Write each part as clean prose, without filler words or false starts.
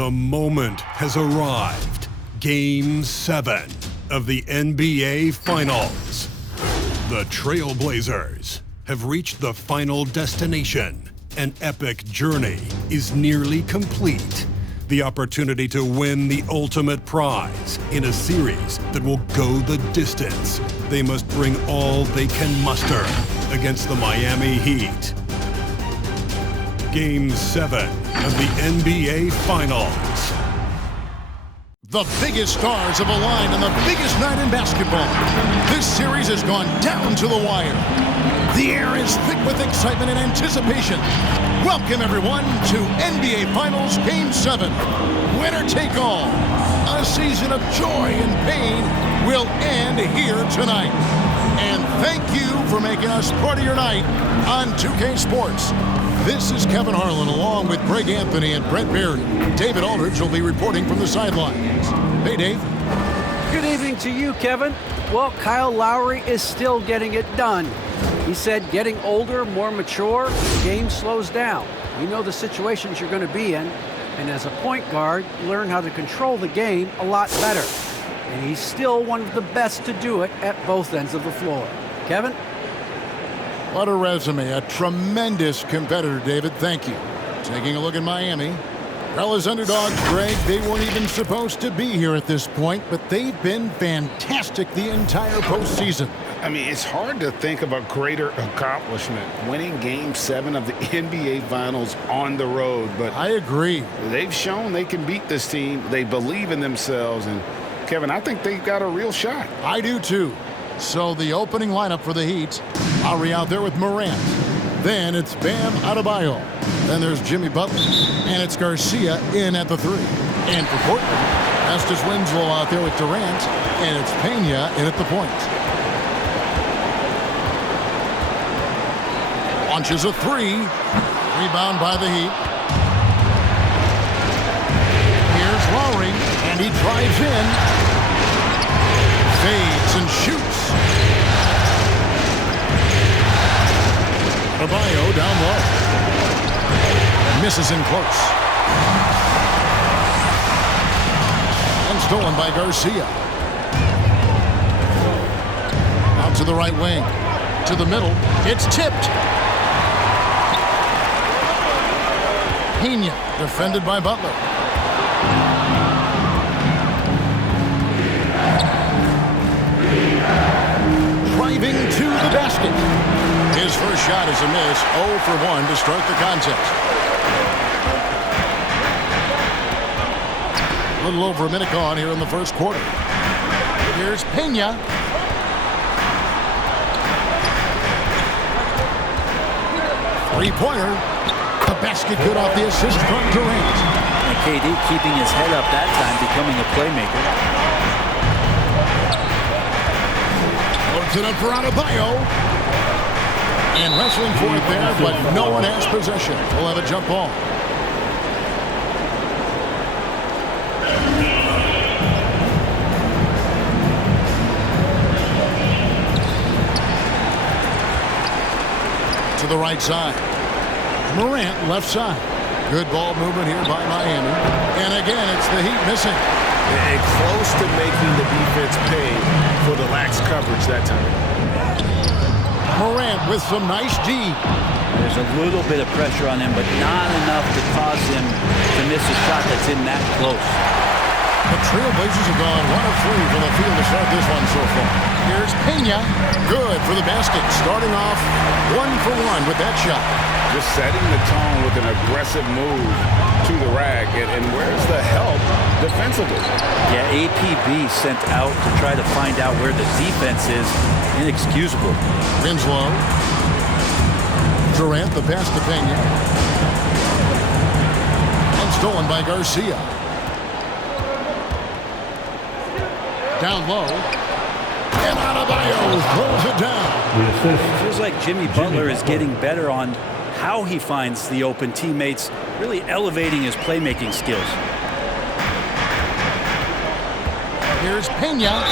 The moment has arrived. Game 7 of the NBA Finals. The Trailblazers have reached the final destination. An epic journey is nearly complete. The opportunity to win the ultimate prize in a series that will go the distance. They must bring all they can muster against the Miami Heat. Game 7 of the NBA Finals. The biggest stars have aligned on the biggest night in basketball. This series has gone down to the wire. The air is thick with excitement and anticipation. Welcome, everyone, to NBA Finals Game 7. Winner take all. A season of joy and pain will end here tonight. And thank you for making us part of your night on 2K Sports. This is Kevin Harlan along with Greg Anthony and Brent Barry. David Aldridge will be reporting from the sidelines. Hey, Dave. Good evening to you, Kevin. Well, Kyle Lowry is still getting it done. He said getting older, more mature, the game slows down. You know the situations you're going to be in, and as a point guard, you learn how to control the game a lot better. And he's still one of the best to do it at both ends of the floor. Kevin? What a resume. A tremendous competitor, David. Thank you. Taking a look at Miami. Well, as underdogs, Greg, they weren't even supposed to be here at this point, but they've been fantastic the entire postseason. I mean, it's hard to think of a greater accomplishment, winning Game 7 of the NBA Finals on the road. But I agree. They've shown they can beat this team. They believe in themselves. And, Kevin, I think they've got a real shot. I do, too. So the opening lineup for the Heat, Lowry out there with Morant. Then it's Bam Adebayo. Then there's Jimmy Butler. And it's Garcia in at the 3. And for Portland, Justice Winslow out there with Durant. And it's Pena in at the point. Launches a 3. Rebound by the Heat. Here's Lowry. And he drives in. Fades and shoots. Adebayo down low. Misses in close. And stolen by Garcia. Out to the right wing. To the middle. It's tipped. Pena defended by Butler. Driving to the basket. His first shot is a miss. 0 for 1 to start the contest. A little over a minute gone here in the first quarter. Here's Pena. Three-pointer. The basket good off the assist from Durant. And KD keeping his head up that time, becoming a playmaker. Loads it up for Adebayo. And wrestling for it there, but no one has possession. We'll have a jump ball. To the right side. Morant left side. Good ball movement here by Miami. And again, it's the Heat missing. And close to making the defense pay for the lax coverage that time. Morant with some nice D. There's a little bit of pressure on him, but not enough to cause him to miss a shot that's in that close. The Trailblazers have gone 1 of 3 from the field to start this one so far. Here's Pena. Good for the basket. Starting off 1 for 1 with that shot. Just setting the tone with an aggressive move to the rack. And where's the help defensively? Yeah, APB sent out to try to find out where the defense is. Inexcusable. Winslow. Durant, the pass to Pena. And stolen by Garcia. Down low. And Adebayo throws it down. It feels like Jimmy Butler is getting better on how he finds the open teammates, really elevating his playmaking skills. Here's Pena.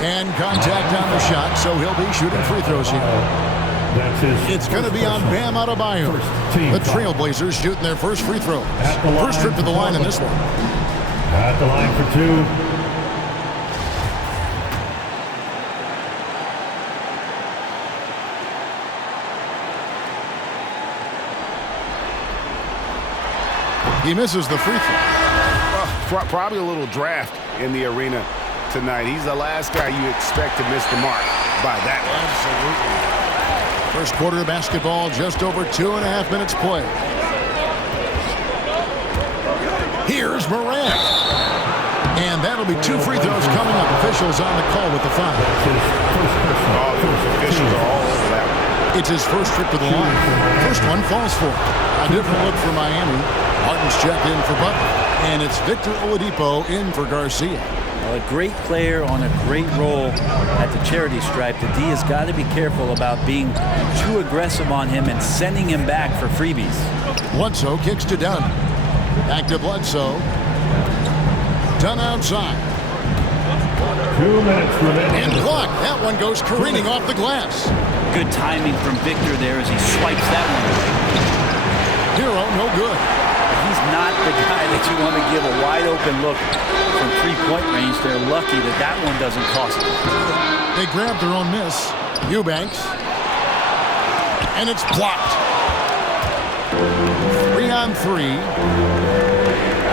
And contact on the shot, so he'll be shooting free throws here. It's going to be on Bam Adebayo. The Trailblazers shooting their first free throw. First trip to the line in this one. At the line for two. He misses the free throw. Probably a little draft in the arena tonight. He's the last guy you expect to miss the mark by that one. Absolutely. First quarter of basketball, just over 2.5 minutes play. Here's Morant. And that'll be 2 free throws coming up. Officials on the call with the foul. Officials are all over that one. It's his first trip to the line. First one falls for him. A different look for Miami. Harden's checked in for Butler. And it's Victor Oladipo in for Garcia. Well, a great player on a great role at the charity stripe. The D has got to be careful about being too aggressive on him and sending him back for freebies. Bledsoe kicks to Dunn. Back to Bledsoe. Dunn outside. 2 minutes remaining. And blocked. That one goes careening off the glass. Good timing from Victor there as he swipes that one away. Hero, no good. He's not the guy that you want to give a wide open look from 3-point range. They're lucky that that one doesn't cost them. They grab their own miss. Eubanks. And it's blocked. 3-on-3.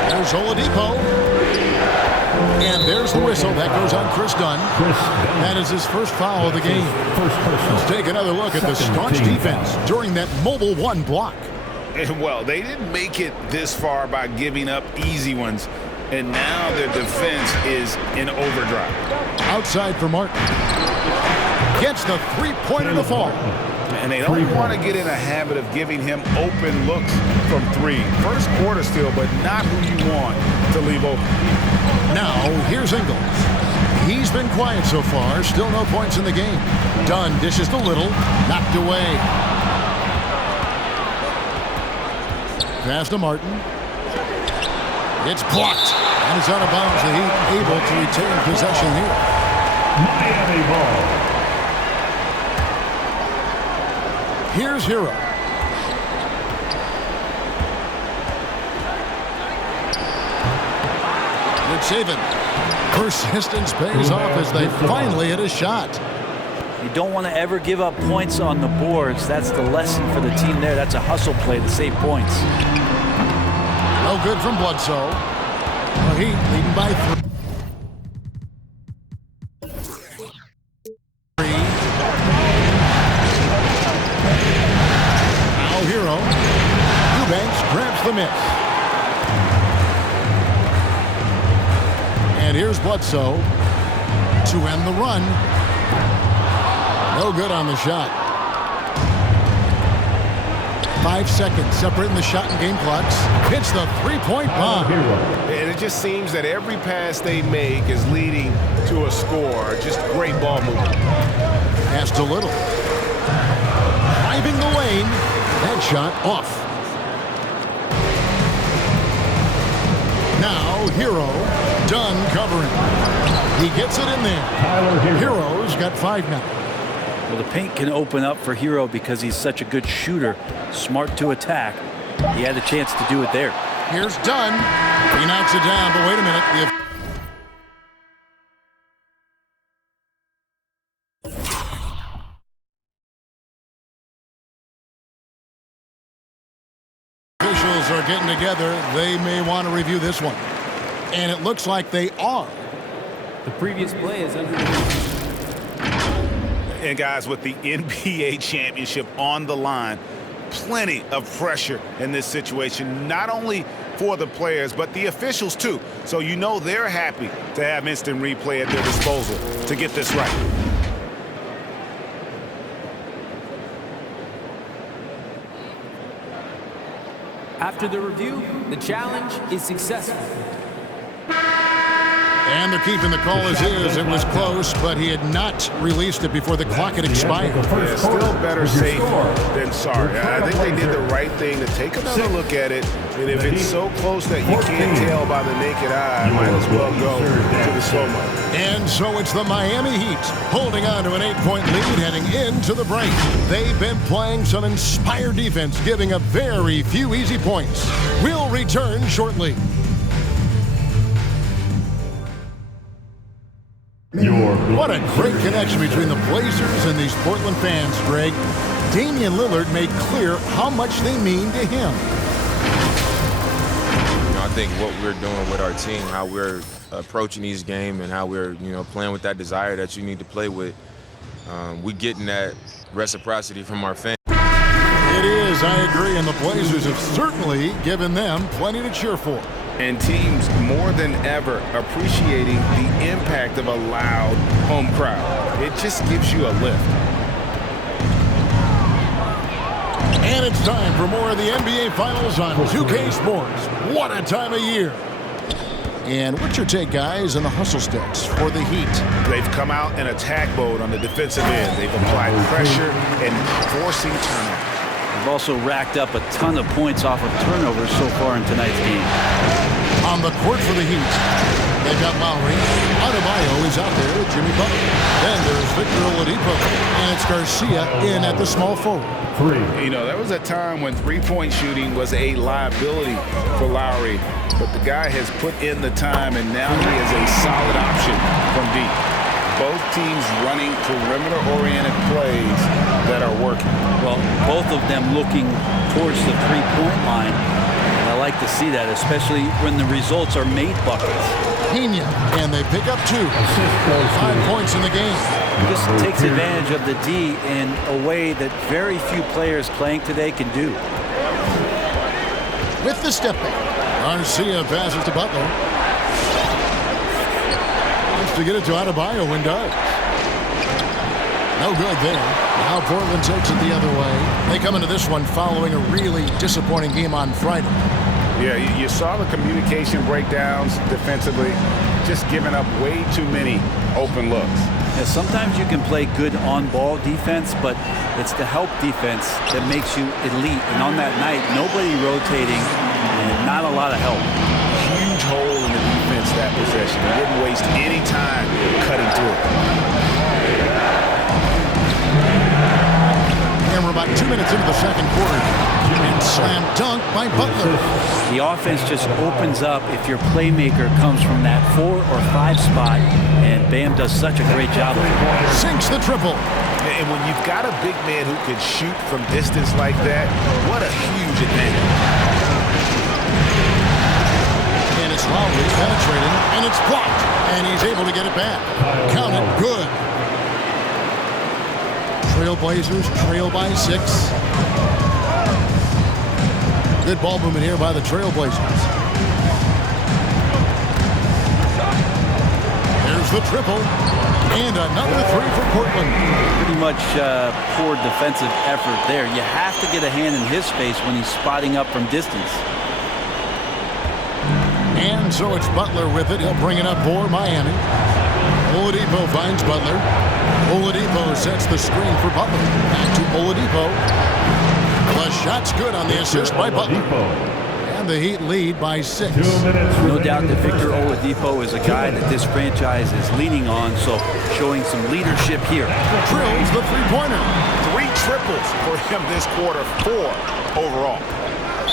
There's Oladipo. And there's the whistle. That goes on Chris Dunn. That is his first foul of the game. Let's take another look at the staunch defense during that mobile 1 block. Well, they didn't make it this far by giving up easy ones, and now their defense is in overdrive. Outside for Martin. Gets the 3-pointer to fall. And they don't want to get in a habit of giving him open looks from 3. First quarter still, but not who you want to leave open. Now, here's Ingles. He's been quiet so far. Still no points in the game. Dunn dishes to Little. Knocked away. Pass to Martin. It's blocked. And it's out of bounds. The Heat able to retain possession here. Miami ball. Here's Hero. It's Saban. Persistence pays off as they finally hit a shot. You don't want to ever give up points on the boards. That's the lesson for the team there. That's a hustle play to save points. No good from Bledsoe. The Heat leading by 3. Now Hero. Eubanks grabs the miss. And here's Bledsoe to end the run. No good on the shot. 5 seconds separating the shot and game clocks. Hits the 3-point bomb. And it just seems that every pass they make is leading to a score. Just great ball movement. Pass to Little. Driving the lane. That shot off. Now Hero. Dunn covering. He gets it in there. Hero's got 5 now. Well, the paint can open up for Hero because he's such a good shooter. Smart to attack. He had a chance to do it there. Here's Dunn. He knocks it down, but wait a minute. The officials are getting together. They may want to review this one. And it looks like they are. The previous play is under. And guys, with the NBA championship on the line, plenty of pressure in this situation, not only for the players, but the officials too. So you know they're happy to have instant replay at their disposal to get this right. After the review, the challenge is successful. And they're keeping the call as is. It was close, but he had not released it before the clock had expired. Yeah, still better safe than sorry. I think they did the right thing to take another look at it. And if it's so close that you can't tell by the naked eye, might as well go to the slow-mo. And so it's the Miami Heat holding on to an 8-point lead heading into the break. They've been playing some inspired defense, giving up very few easy points. We'll return shortly. What a great connection between the Blazers and these Portland fans, Greg. Damian Lillard made clear how much they mean to him. I think what we're doing with our team, how we're approaching these games and how we're, playing with that desire that you need to play with, we're getting that reciprocity from our fans. It is, I agree, and the Blazers have certainly given them plenty to cheer for. And teams more than ever appreciating the impact of a loud home crowd. It just gives you a lift. And it's time for more of the NBA Finals on 2K Sports. What a time of year. And what's your take, guys, on the hustle sticks for the Heat? They've come out in attack mode on the defensive end. They've applied pressure and forcing turnovers. They've also racked up a ton of points off of turnovers so far in tonight's game. On the court for the Heat, they've got Lowry. Adebayo is out there with Jimmy Butler. Then there's Victor Oladipo. And it's Garcia in at the small forward. There was a time when three-point shooting was a liability for Lowry. But the guy has put in the time, and now he is a solid option from deep. Both teams running perimeter-oriented plays that are working. Well, both of them looking towards the three-point line. I like to see that, especially when the results are made buckets. Pena, and they pick up 2. 5 points in the game. This takes advantage of the D in a way that very few players playing today can do. With the step back, Garcia passes to Butler. Wants to get it to Adebayo and does. No good there. Now Portland takes it the other way. They come into this one following a really disappointing game on Friday. Yeah, you saw the communication breakdowns defensively, just giving up way too many open looks. Yeah, sometimes you can play good on-ball defense, but it's the help defense that makes you elite. And on that night, nobody rotating and not a lot of help. Huge hole in the defense that possession. They didn't waste any time cutting through. And we're about 2 minutes into the second quarter. And slam dunk by Butler. The offense just opens up if your playmaker comes from that 4 or 5 spot, and Bam does such a great job of it. Sinks the triple. And when you've got a big man who can shoot from distance like that, what a huge advantage. And it's Lowry penetrating, and it's blocked. And he's able to get it back. Count it good. Trailblazers trail by 6. Good ball movement here by the Trailblazers. There's the triple. And another 3 for Portland. Pretty much poor defensive effort there. You have to get a hand in his face when he's spotting up from distance. And so it's Butler with it. He'll bring it up for Miami. Oladipo finds Butler. Oladipo sets the screen for Butler. Back to Oladipo. The shot's good on the assist by Butler. And the Heat lead by 6. No doubt that Victor Oladipo is a guy that this franchise is leaning on, so showing some leadership here. Drills the three-pointer. 3 triples for him this quarter, 4 overall.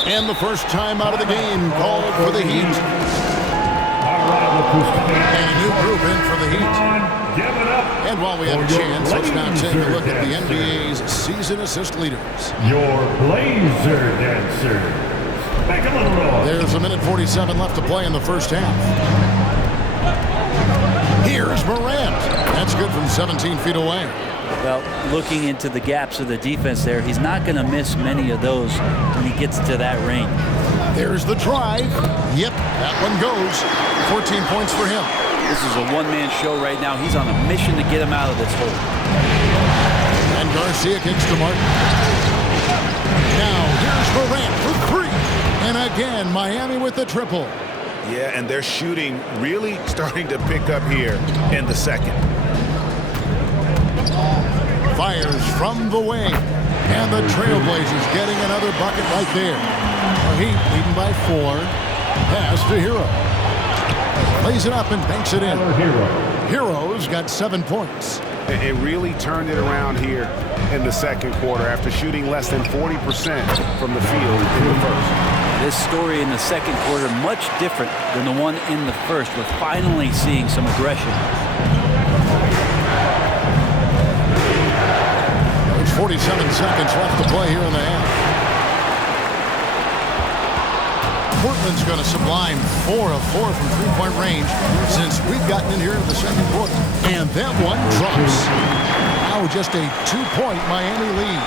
And the first time out of the game called for the Heat. And a new group in for the Heat. And while we have a chance, let's now take a look at the NBA's season assist leaders. Your Blazer dancers. Make a little roll. There's 1:47 left to play in the first half. Here's Morant. That's good from 17 feet away. Well, looking into the gaps of the defense there, he's not going to miss many of those when he gets to that range. There's the drive. Yep, that one goes. 14 points for him. This is a one-man show right now. He's on a mission to get him out of this hole. And Garcia kicks to Martin. Now here's Morant for 3. And again, Miami with the triple. Yeah, and their shooting really starting to pick up here in the second. Fires from the wing. And the Trailblazers getting another bucket right there. The Heat leading by 4. Pass to Hero. Plays it up and banks it in. Hero's got 7 points. It really turned it around here in the second quarter after shooting less than 40% from the field in the first. This story in the second quarter much different than the one in the first. We're finally seeing some aggression. There's 47 seconds left to play here in the half. Portland's going to sublime 4 of 4 from three-point range since we've gotten in here in the second quarter. And that one drops. Now just a 2-point Miami lead.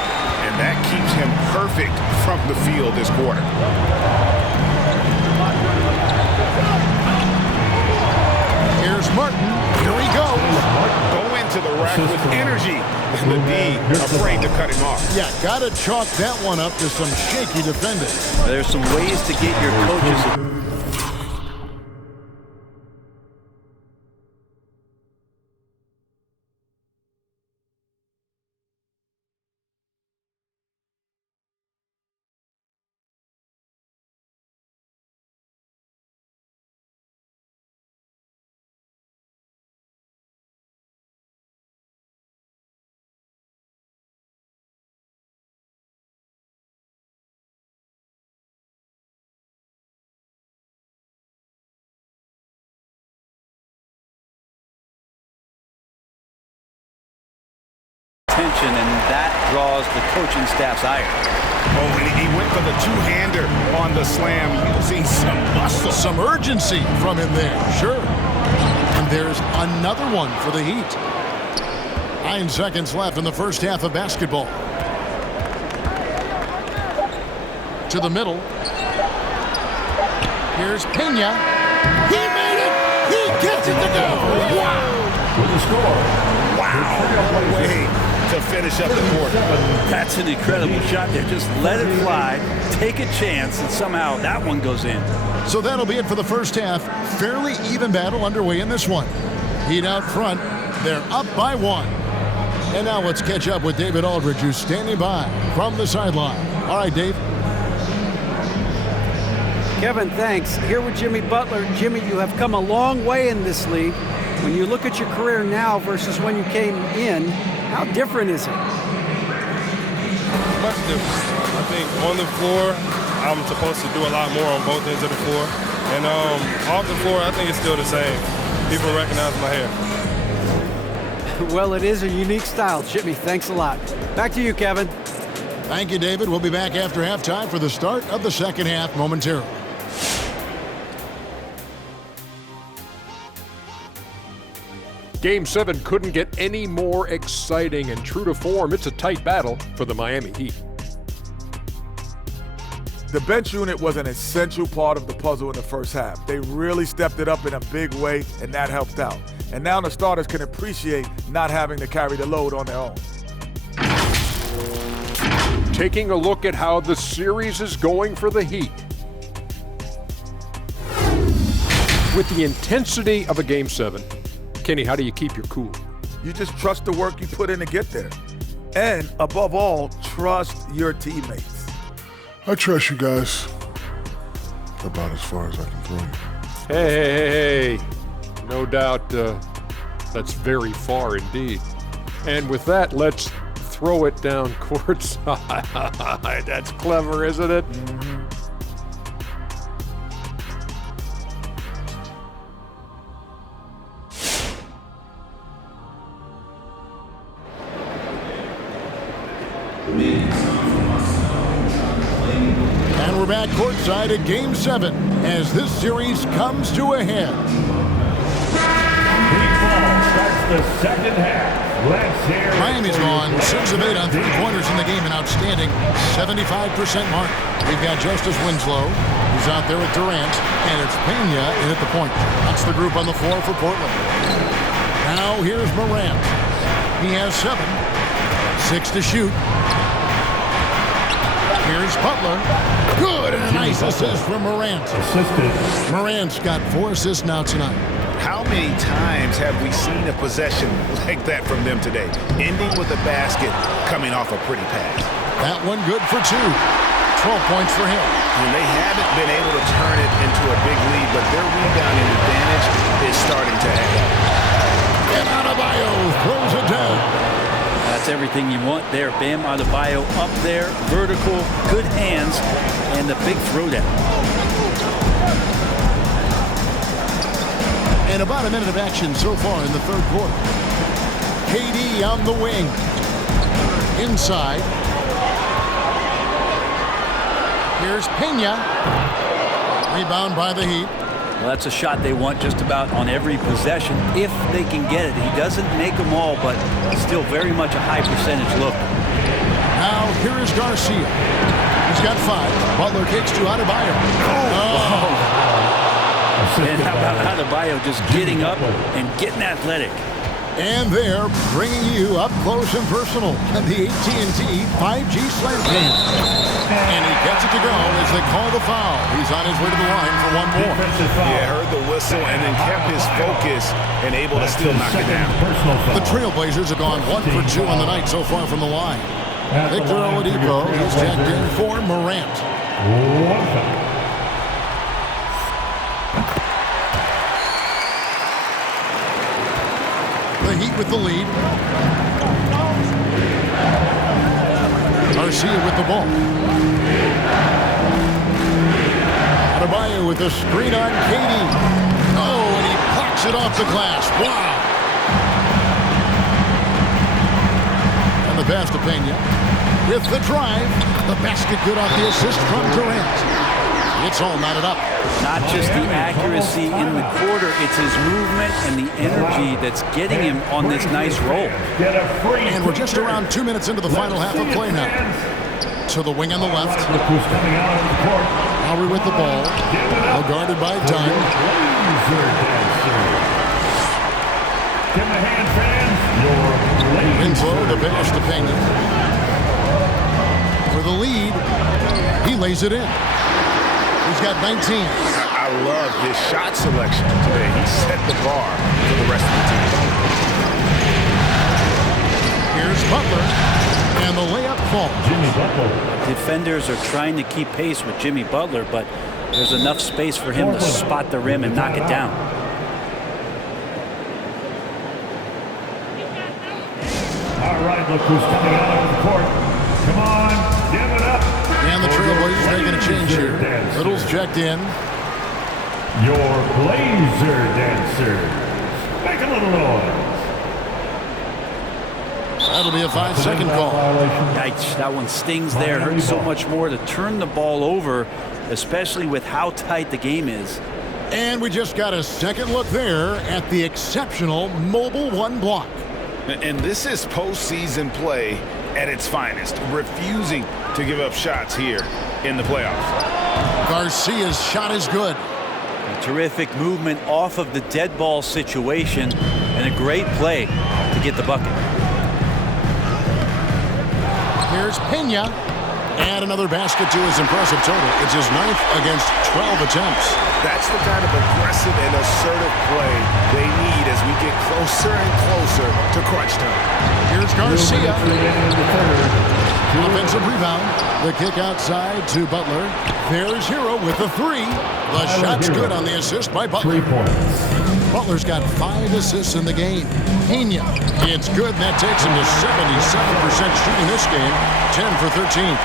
And that keeps him perfect from the field this quarter. Here's Martin. Here he goes. Go into the rack with energy. And the D afraid to cut him off. Yeah, got to chalk that one up to some shaky defending. There's some ways to get your coaches. And that draws the coaching staff's ire. Oh, and he went for the two-hander on the slam, using some muscle. Some urgency from him there, sure. And there's another one for the Heat. 9 seconds left in the first half of basketball. To the middle. Here's Pena. He made it! He gets it to go! Wow! With the score. Wow! Way to finish up the quarter. That's an incredible shot there. Just let it fly, take a chance, and somehow that one goes in. So that'll be it for the first half. Fairly even battle underway in this one. Heat out front. They're up by 1. And now let's catch up with David Aldridge, who's standing by from the sideline. All right, Dave. Kevin, thanks. Here with Jimmy Butler. Jimmy, you have come a long way in this league. When you look at your career now versus when you came in, how different is it? Much different. I think on the floor, I'm supposed to do a lot more on both ends of the floor. And off the floor, I think it's still the same. People recognize my hair. Well, it is a unique style, Jimmy. Thanks a lot. Back to you, Kevin. Thank you, David. We'll be back after halftime for the start of the second half momentarily. Game 7 couldn't get any more exciting, and true to form, it's a tight battle for the Miami Heat. The bench unit was an essential part of the puzzle in the first half. They really stepped it up in a big way, and that helped out. And now the starters can appreciate not having to carry the load on their own. Taking a look at how the series is going for the Heat. With the intensity of a Game 7, Kenny, how do you keep your cool? You just trust the work you put in to get there. And above all, trust your teammates. I trust you guys about as far as I can throw you. Hey. No doubt that's very far indeed. And with that, let's throw it down courtside. That's clever, isn't it? Mm-hmm. And we're back courtside at Game 7 as this series comes to a head. Heat ball starts the second half. Let's hear it. Miami's gone 6 of 8 on three-pointers in the game, an outstanding 75% mark. We've got Justice Winslow, who's out there with Durant, and it's Pena in at the point. That's the group on the floor for Portland. Now here's Morant. He has 7. 6 to shoot. Here's Butler. Good, and a nice assist from Morant. Assisted. Morant's got 4 assists now tonight. How many times have we seen a possession like that from them today? Ending with a basket, coming off a pretty pass. That one good for 2. 12 points for him. And they haven't been able to turn it into a big lead, but their rebounding advantage is starting to add up. And Adebayo throws it down. That's everything you want there. Bam Adebayo up there, vertical, good hands, and the big throwdown. And about a minute of action so far in the third quarter. KD on the wing. Inside. Here's Pena. Rebound by the Heat. Well, that's a shot they want just about on every possession if they can get it. He doesn't make them all, but still very much a high percentage look. Now here is Garcia. He's got 5. Butler kicks to Adebayo. Oh. And how about Adebayo just getting up and getting athletic? And they're bringing you up close and personal at the AT&T 5G Slam Cam. And he gets it to go as they call the foul. He's on his way to the line for one more. Yeah, heard the whistle and then kept his focus and able to still knock it down. The Trailblazers have gone 1 for 2 on the night so far from the line. Victor Oladipo is checked in for Morant. The Heat with the lead. Garcia with the ball. Adebayo with the screen on KD. Oh, and he blocks it off the glass. Wow. And the pass to Pena. With the drive. The basket good off the assist from Durant. It's all knotted up. Not just the accuracy in the quarter, it's his movement and the energy that's getting him on this nice roll. And we're just around 2 minutes into the final half of play now. To the wing on the left. Lowry with the ball. Well guarded by Dunn. Info, the pass to Pena. For the lead, he lays it in. He's got 19. I love his shot selection today. He set the bar for the rest of the team. Here's Butler, and the layup falls. Jimmy Butler. Defenders are trying to keep pace with Jimmy Butler, but there's enough space for him to spot the rim and knock it down. All right, look who's coming out of the court. Come on, give it up. And the Trailblazers making a change here. Little's checked in. Your Blazer dancers. Make a little noise. That'll be a 5-second call. Yikes, that one stings there. Hurts so much more to turn the ball over, especially with how tight the game is. And we just got a second look there at the exceptional Mobile One block. And this is postseason play at its finest, refusing to give up shots here in the playoffs. Garcia's shot is good. A terrific movement off of the dead ball situation and a great play to get the bucket. Here's Pena. And another basket to his impressive total. It's his 9th against 12 attempts. That's the kind of aggressive and assertive play they need as we get closer and closer to crunch time. Here's Garcia. Offensive rebound. The kick outside to Butler. There's Hero with the 3. The shot's good on the assist by Butler. 3 points. Butler's got 5 assists in the game. Pena. It's good, and that takes him to 77% shooting this game. 10 for 13.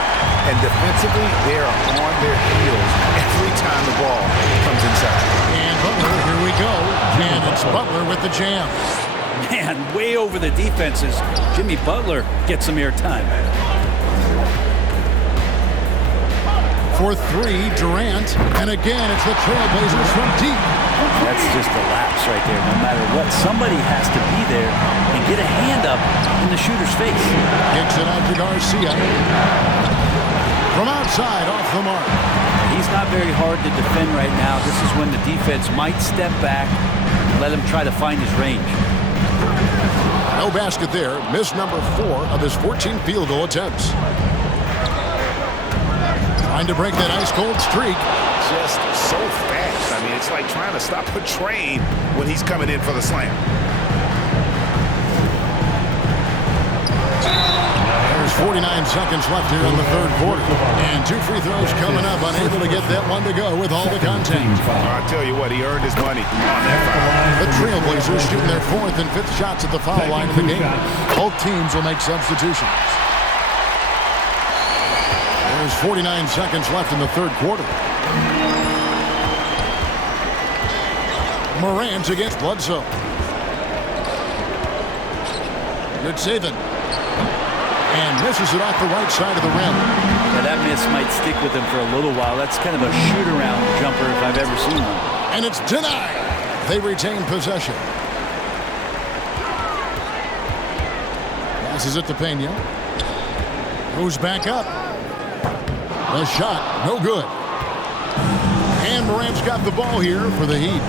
And defensively, they are on their heels every time the ball comes inside. And Butler, here we go. And it's Butler with the jam. Man, way over the defenses. Jimmy Butler gets some airtime. For 3, Durant. And again, it's the Trailblazers from deep. That's just a lapse right there. No matter what, somebody has to be there and get a hand up in the shooter's face. Kicks it out to Garcia. From outside, off the mark. He's not very hard to defend right now. This is when the defense might step back and let him try to find his range. No basket there. Missed number 4 of his 14 field goal attempts. Trying to break that ice-cold streak. Just so fast. I mean, it's like trying to stop a train when he's coming in for the slam. There's 49 seconds left here in the third quarter. And 2 free throws coming up, unable to get that one to go with all the contact. I tell you what, he earned his money on that foul. The Trailblazers shooting their 4th and 5th shots at the foul line of the game. Both teams will make substitutions. There's 49 seconds left in the third quarter. Morant against Bledsoe. Good saving. And misses it off the right side of the rim. Yeah, that miss might stick with him for a little while. That's kind of a shoot-around jumper if I've ever seen one. And it's denied. They retain possession. Passes it to Pena. Goes back up. The shot, no good. And Morant's got the ball here for the Heat.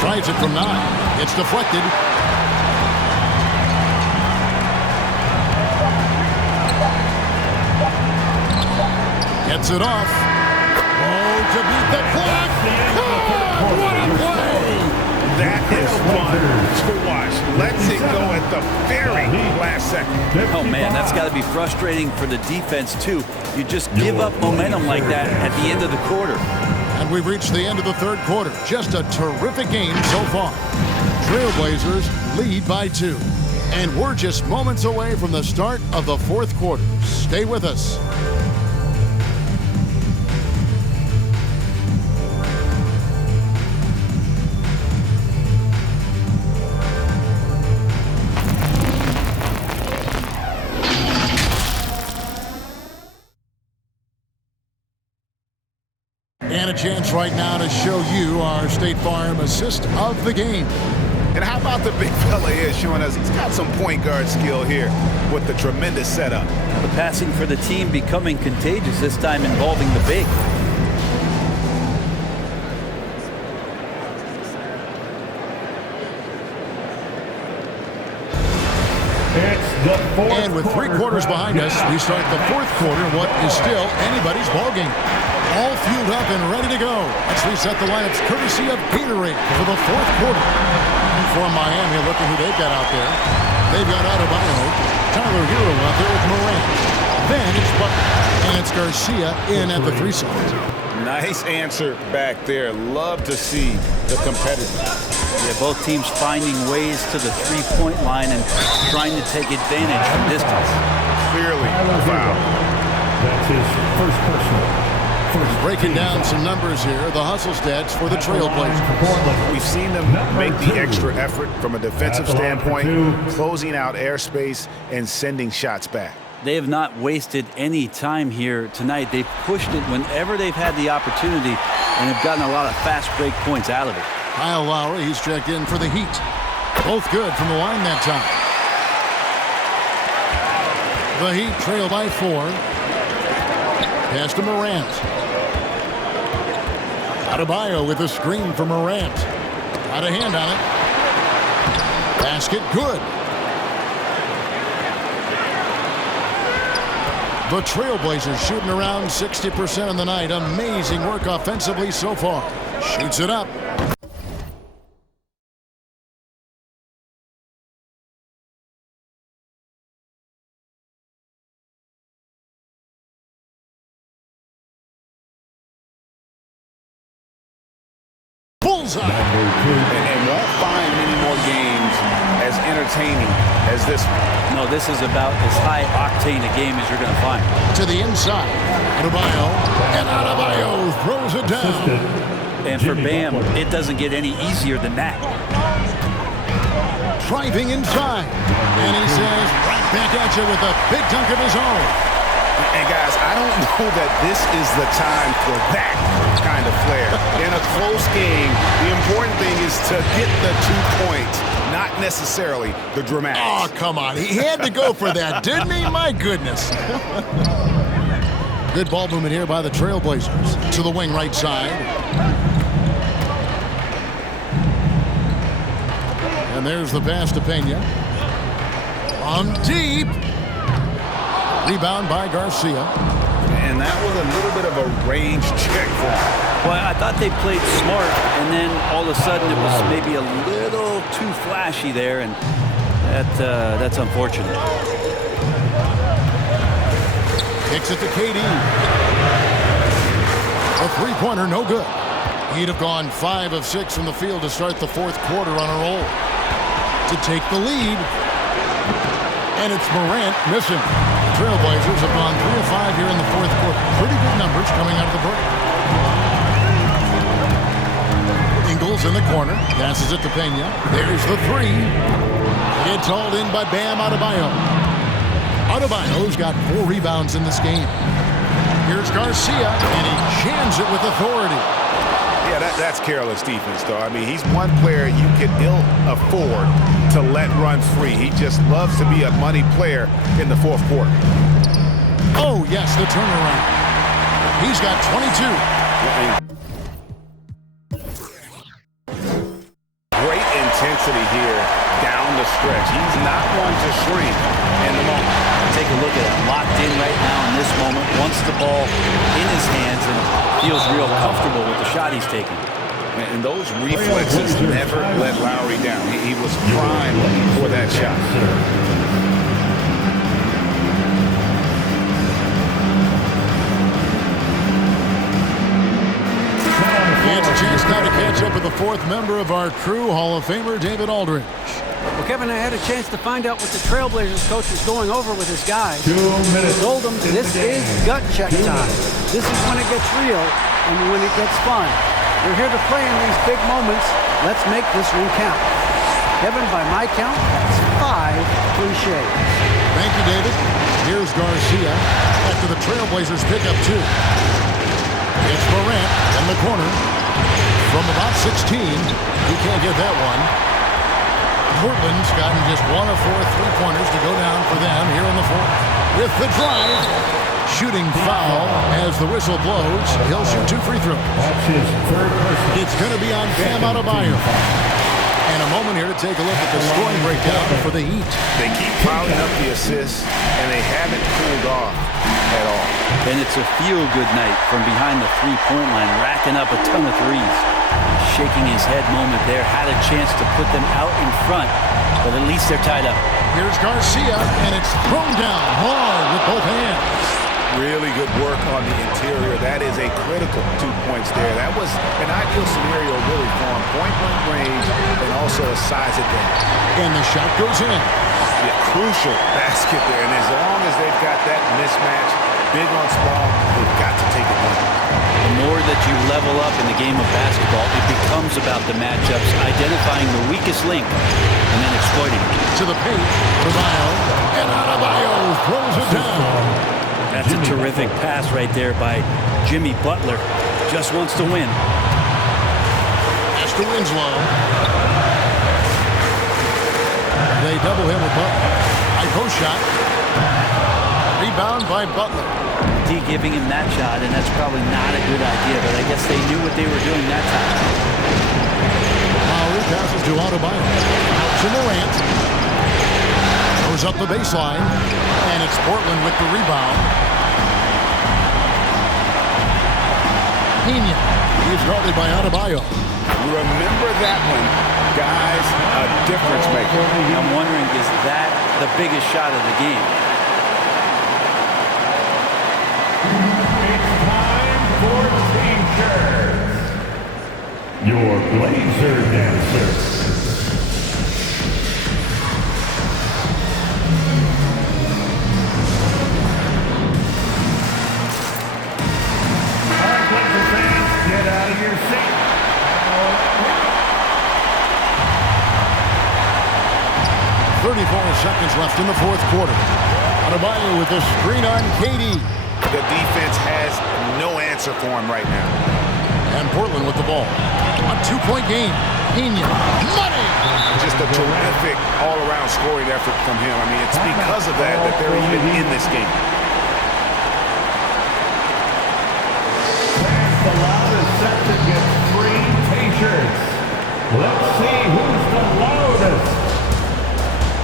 Tries it from 9. It's deflected. Gets it off. Oh, to beat the clock. Oh, what a play! That is fun to watch. Lets it go at the very last second. Oh, man, that's got to be frustrating for the defense, too. You just give up momentum like that at the end of the quarter. And we've reached the end of the third quarter. Just a terrific game so far. Trailblazers lead by 2. And we're just moments away from the start of the fourth quarter. Stay with us. And a chance right now to show you our State Farm assist of the game. And how about the big fella here showing us he's got some point guard skill here with the tremendous setup. The passing for the team becoming contagious, this time involving the big. And with 3 quarters behind us, we start the fourth quarter, what is still anybody's ballgame. All fueled up and ready to go. Let's reset the lineups courtesy of Gatorade for the fourth quarter. For Miami, look at who they've got out there. They've got Adebayo, Tyler Hero out there with Morant. Then it's Butler, and it's Garcia in at the 3 spot. Nice answer back there. Love to see the competitors. Yeah, both teams finding ways to the 3-point line and trying to take advantage from distance. Clearly a foul. That's his first personal. Breaking down some numbers here, the hustle stats for the Trailblazers. We've seen them make the extra effort from a defensive standpoint, closing out airspace and sending shots back. They have not wasted any time here tonight. They've pushed it whenever they've had the opportunity and have gotten a lot of fast break points out of it. Kyle Lowry, he's checked in for the Heat. Both good from the line that time. The Heat trail by 4. Pass to Morant. Adebayo with a screen for Morant. Got a hand on it. Basket good. The Trailblazers shooting around 60% on the night. Amazing work offensively so far. Shoots it up. Bullseye. And won't find many more games as entertaining as this one. No, this is about as high octane a game as you're going to find. To the inside. Adebayo. And Adebayo throws it down. And for Bam, it doesn't get any easier than that. Driving inside. And he says, right back at you with a big dunk of his own. And guys, I don't know that this is the time for that kind of flair. In a close game, the important thing is to get the 2 points, not necessarily the dramatics. Oh, come on. He had to go for that, didn't he? My goodness. Good ball movement here by the Trailblazers. To the wing right side. And there's the pass to Pena. On deep. Rebound by Garcia. And that was a little bit of a range check for him. Well, I thought they played smart, and then all of a sudden it was maybe a little too flashy there, and that's unfortunate. Kicks it to KD. A three-pointer, no good. He'd have gone 5 of 6 from the field to start the fourth quarter on a roll. To take the lead. And it's Morant missing. The Trailblazers have gone 3 of 5 here in the fourth quarter. Pretty good numbers coming out of the break. Ingles in the corner. Passes it to Pena. There's the three. It's hauled in by Bam Adebayo. Adebayo's got 4 rebounds in this game. Here's Garcia, and he jams it with authority. Yeah, that's careless defense, though. I mean, he's one player you can ill afford to let run free. He just loves to be a money player in the fourth quarter. Oh, yes, the turnaround. He's got 22. Great intensity here down the stretch. He's not one to shrink in the moment. Take a look at it. Locked in right now in this moment. Wants the ball in his hands and feels real comfortable with the shot he's taking. And those reflexes never let Lowry down. He was primed for that shot. It's a chance now to catch up with the fourth member of our crew, Hall of Famer David Aldridge. Well, Kevin, I had a chance to find out what the Trailblazers coach was going over with his guys. 2 minutes. He told them this is gut check time. This is when it gets real and when it gets fun. We're here to play in these big moments. Let's make this one count. Kevin, by my count, that's 5 cliches. Thank you, David. Here's Garcia after the Trailblazers pick up 2. It's Morant in the corner. From about 16, he can't get that one. Portland's gotten just 1 of 4 three-pointers to go down for them here in the fourth. With the drive, shooting foul as the whistle blows. He'll shoot 2 free throws. That's his third personal. It's going to be on Bam Adebayo. And a moment here to take a look at the scoring breakdown for the Heat. They keep piling up the assists, and they haven't cooled off at all. And it's a feel-good night from behind the three-point line, racking up a ton of threes. Shaking his head moment there, had a chance to put them out in front, but at least they're tied up. Here's Garcia, and it's thrown down hard with both hands. Really good work on the interior. That is a critical 2 points there. That was an ideal scenario really for him. Point-blank range and also a size advantage. And the shot goes in. Yeah, crucial basket there. And as long as they've got that mismatch, big on small, they've got to take it down. The more that you level up in the game of basketball, it becomes about the matchups, identifying the weakest link, and then exploiting it. To the paint, Adebayo, and Adebayo throws it down. That's a terrific pass right there by Jimmy Butler. Just wants to win. Pass to Winslow. They double him with Butler. High post shot. Rebound by Butler. D giving him that shot, and that's probably not a good idea, but I guess they knew what they were doing that time. Lowry passes to Adebayo. Out to Morant. Goes up the baseline, and it's Portland with the rebound. Pena. He's guarded by Adebayo. Remember that one, guys, a difference maker. I'm wondering, is that the biggest shot of the game? It's time for T-shirts. Your Blazer dancers. Get out of your seat. 34 seconds left in the fourth quarter. Adebayo with the screen on KD. The defense has no answer for him right now. And Portland with the ball. A 2-point game. Pena. Money! Just a terrific all-around scoring effort from him. I mean, it's because of that that they're even in this game. The loudest set to get free T-shirts. Let's see who's the loudest.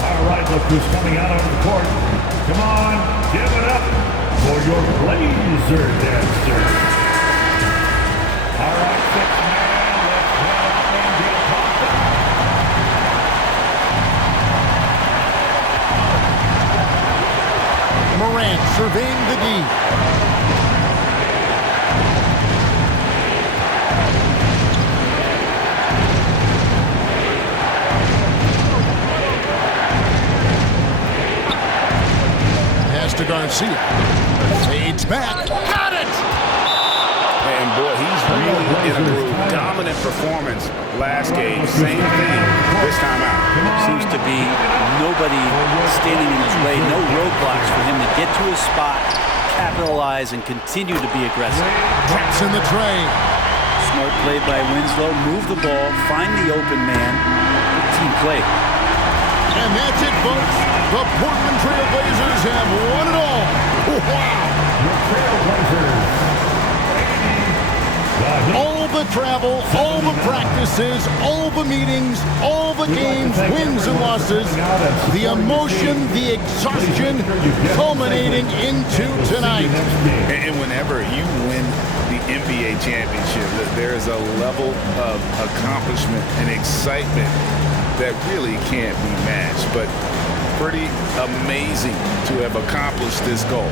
All right, look who's coming out on the court. Come on, give it up. your Blazer dancer. All right, six man, let's welcome Andy Acosta. Morant surveying the D. Pass to Garcia. Fades back. Got it! And boy, he's really in a groove. Dominant performance last game. Same thing this time out. Seems to be nobody standing in his way, no roadblocks for him to get to his spot, capitalize, and continue to be aggressive. Traps in the tray. Smart play by Winslow. Move the ball, find the open man. Good team play. And that's it, folks. The Portland Trail Blazers have won it all. Wow. Your Trailblazers. All the travel, all the practices, all the meetings, all the games, wins and losses, the emotion, the exhaustion culminating into tonight. And whenever you win the NBA championship, there is a level of accomplishment and excitement that really can't be matched. But pretty amazing to have accomplished this goal.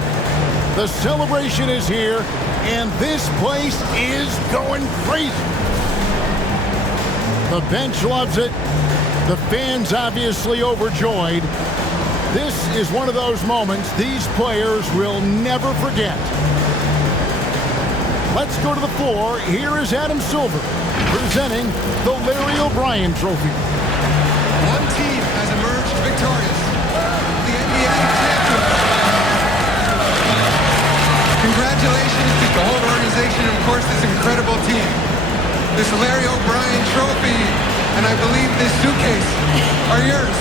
The celebration is here, and this place is going crazy. The bench loves it. The fans obviously overjoyed. This is one of those moments these players will never forget. Let's go to the floor. Here is Adam Silver presenting the Larry O'Brien Trophy. One team has emerged victorious. The NBA champions. Congratulations to the whole organization and, of course, this incredible team. This Larry O'Brien Trophy and I believe this suitcase are yours.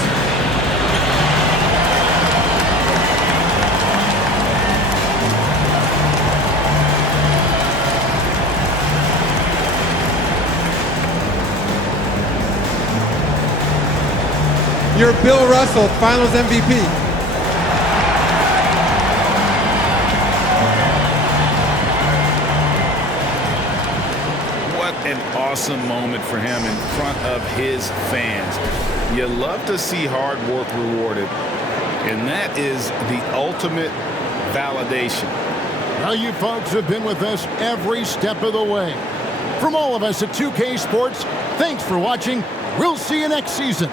You're Bill Russell, Finals MVP. An awesome moment for him in front of his fans. You love to see hard work rewarded, and that is the ultimate validation. Well, you folks have been with us every step of the way. From all of us at 2K Sports, thanks for watching. We'll see you next season.